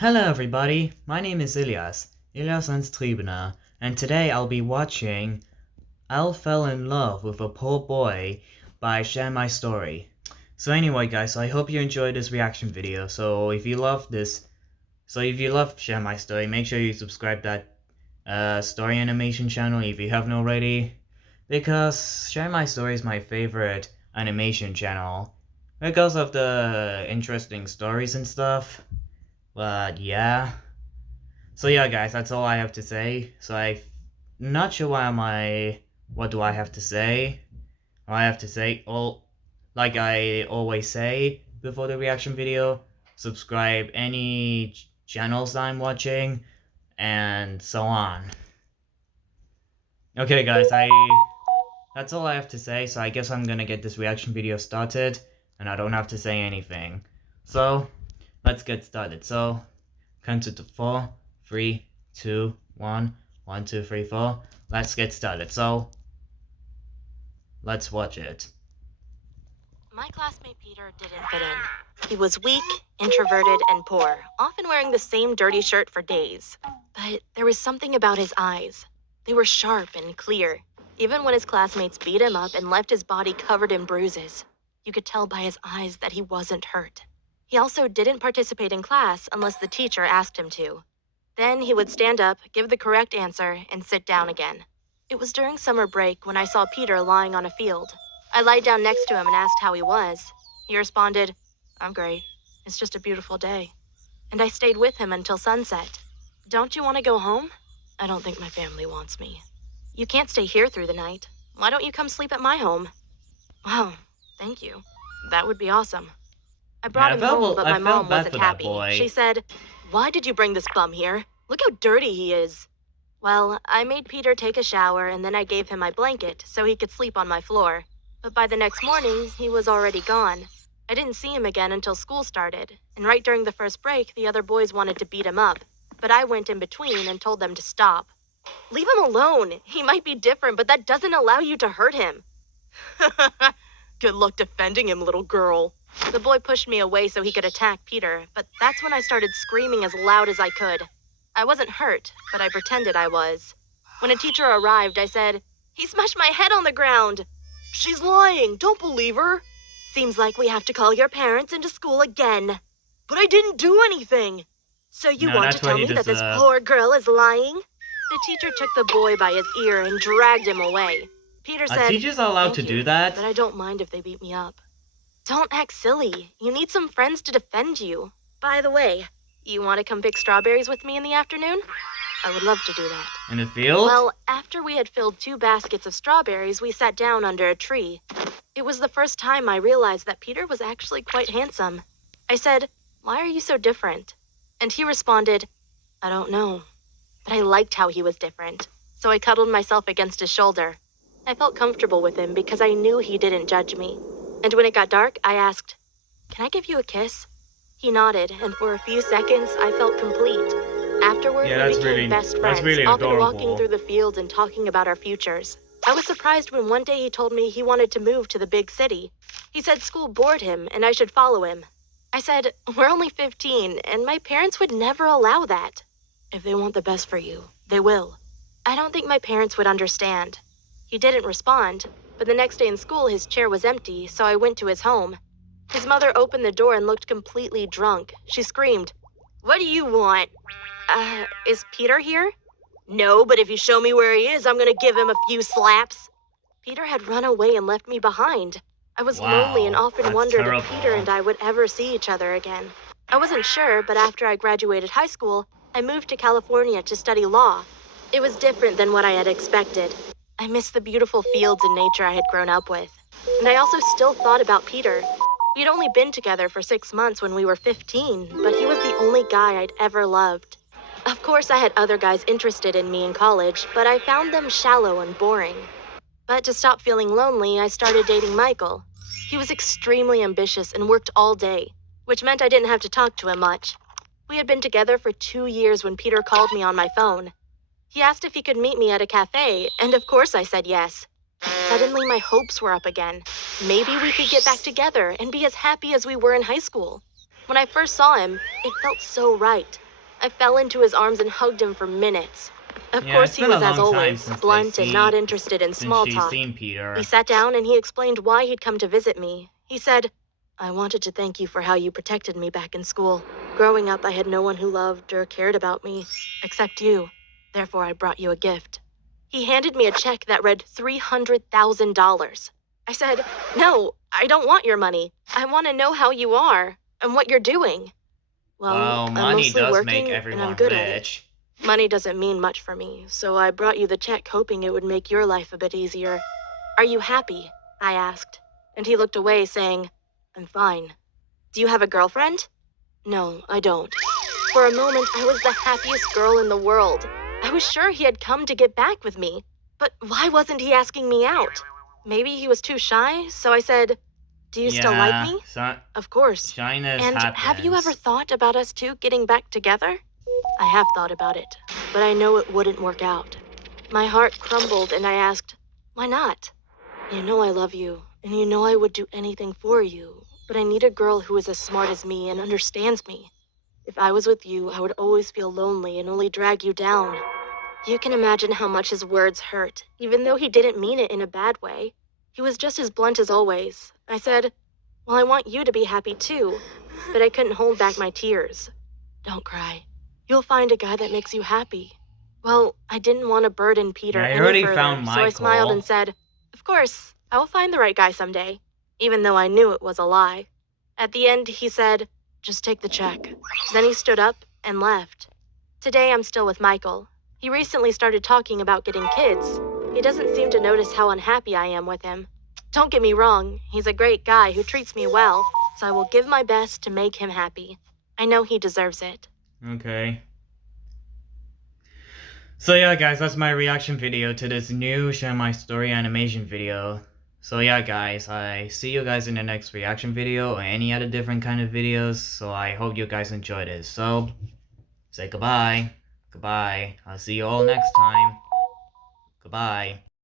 Hello everybody, my name is Ilias Triebener, and today I'll be watching I Fell in Love with a Poor Boy by Share My Story. So anyway guys, I hope you enjoyed this reaction video. So if you love Share My Story, make sure you subscribe that story animation channel if you haven't already, because Share My Story is my favorite animation channel because of the interesting stories and stuff. But yeah. So yeah, guys, that's all I have to say. So I'm not sure what do I have to say? I have to say, like I always say before the reaction video, subscribe any channels I'm watching, and so on. Okay, guys, that's all I have to say. So I guess I'm gonna get this reaction video started, and I don't have to say anything. So let's get started. So count to 4, 3, 2, 1, 1, 2, 3, 4. Let's get started. So let's watch it. My classmate Peter didn't fit in. He was weak, introverted, and poor, often wearing the same dirty shirt for days. But there was something about his eyes. They were sharp and clear. Even when his classmates beat him up and left his body covered in bruises, you could tell by his eyes that he wasn't hurt. He also didn't participate in class unless the teacher asked him to. Then he would stand up, give the correct answer, and sit down again. It was during summer break when I saw Peter lying on a field. I lied down next to him and asked how he was. He responded, "I'm great. It's just a beautiful day." And I stayed with him until sunset. "Don't you want to go home?" "I don't think my family wants me." "You can't stay here through the night. Why don't you come sleep at my home?" "Oh, thank you. That would be awesome." I brought him home, but my mom wasn't happy. She said, "Why did you bring this bum here? Look how dirty he is." Well, I made Peter take a shower and then I gave him my blanket so he could sleep on my floor. But by the next morning, he was already gone. I didn't see him again until school started, and right during the first break, the other boys wanted to beat him up, but I went in between and told them to stop. "Leave him alone. He might be different, but that doesn't allow you to hurt him." "Good luck defending him, little girl." The boy pushed me away so he could attack Peter, but that's when I started screaming as loud as I could. I wasn't hurt, but I pretended I was. When a teacher arrived, I said, "He smashed my head on the ground." "She's lying. Don't believe her." "Seems like we have to call your parents into school again." "But I didn't do anything." "So you want to tell me that this poor girl is lying?" The teacher took the boy by his ear and dragged him away. Peter said, "Teachers are allowed to do that? But I don't mind if they beat me up." "Don't act silly. You need some friends to defend you. By the way, you want to come pick strawberries with me in the afternoon?" "I would love to do that." In the field? Well, after we had filled 2 baskets of strawberries, we sat down under a tree. It was the first time I realized that Peter was actually quite handsome. I said, "Why are you so different?" And he responded, "I don't know." But I liked how he was different, so I cuddled myself against his shoulder. I felt comfortable with him because I knew he didn't judge me. And when it got dark, I asked, "Can I give you a kiss?" He nodded, and for a few seconds, I felt complete. Afterward, we became best friends, often walking through the fields and talking about our futures. I was surprised when one day he told me he wanted to move to the big city. He said school bored him and I should follow him. I said, "We're only 15, and my parents would never allow that." "If they want the best for you, they will." I don't think my parents would understand. He didn't respond, but the next day in school his chair was empty, so I went to his home. His mother opened the door and looked completely drunk. She screamed, "What do you want?" Is Peter here?" "No, but if you show me where he is, I'm gonna give him a few slaps." Peter had run away and left me behind. I was lonely and often wondered if Peter and I would ever see each other again. I wasn't sure, but after I graduated high school, I moved to California to study law. It was different than what I had expected. I missed the beautiful fields and nature I had grown up with. And I also still thought about Peter. We'd only been together for 6 months when we were 15, but he was the only guy I'd ever loved. Of course, I had other guys interested in me in college, but I found them shallow and boring. But to stop feeling lonely, I started dating Michael. He was extremely ambitious and worked all day, which meant I didn't have to talk to him much. We had been together for 2 years when Peter called me on my phone. He asked if he could meet me at a cafe, and of course I said yes. Suddenly, my hopes were up again. Maybe we could get back together and be as happy as we were in high school. When I first saw him, it felt so right. I fell into his arms and hugged him for minutes. Of Yeah, course, it's he been a was, as long time always, since blunt and not interested in small she's talk. seen Peter. We sat down and he explained why he'd come to visit me. He said, "I wanted to thank you for how you protected me back in school. Growing up, I had no one who loved or cared about me, except you. Therefore, I brought you a gift." He handed me a check that read $300,000. I said, "No, I don't want your money. I want to know how you are and what you're doing." "Well, I'm money mostly does working make and everyone I'm good at it. rich. Money doesn't mean much for me, so I brought you the check hoping it would make your life a bit easier." "Are you happy?" I asked. And he looked away, saying, "I'm fine." "Do you have a girlfriend?" "No, I don't." For a moment, I was the happiest girl in the world. I was sure he had come to get back with me. But why wasn't he asking me out? Maybe he was too shy, so I said, "Do you still like me?" "Of course." Shyness "And have you ever happens. thought about us two getting back together?" "I have thought about it, but I know it wouldn't work out." My heart crumbled and I asked, "Why not?" "You know I love you, and you know I would do anything for you, but I need a girl who is as smart as me and understands me. If I was with you, I would always feel lonely and only drag you down." You can imagine how much his words hurt, even though he didn't mean it in a bad way. He was just as blunt as always. I said, "Well, I want you to be happy too," but I couldn't hold back my tears. "Don't cry. You'll find a guy that makes you happy." Well, I didn't want to burden Peter Yeah, I any already further, found so I smiled and Michael. said, "Of course, I will find the right guy someday," even though I knew it was a lie. At the end, he said, "Just take the check." Then he stood up and left. Today, I'm still with Michael. He recently started talking about getting kids. He doesn't seem to notice how unhappy I am with him. Don't get me wrong, he's a great guy who treats me well, so I will give my best to make him happy. I know he deserves it. Okay. So yeah, guys, that's my reaction video to this new Share My Story animation video. So yeah, guys, I see you guys in the next reaction video or any other different kind of videos. So I hope you guys enjoyed it. So, say goodbye. Goodbye. I'll see you all next time. Goodbye.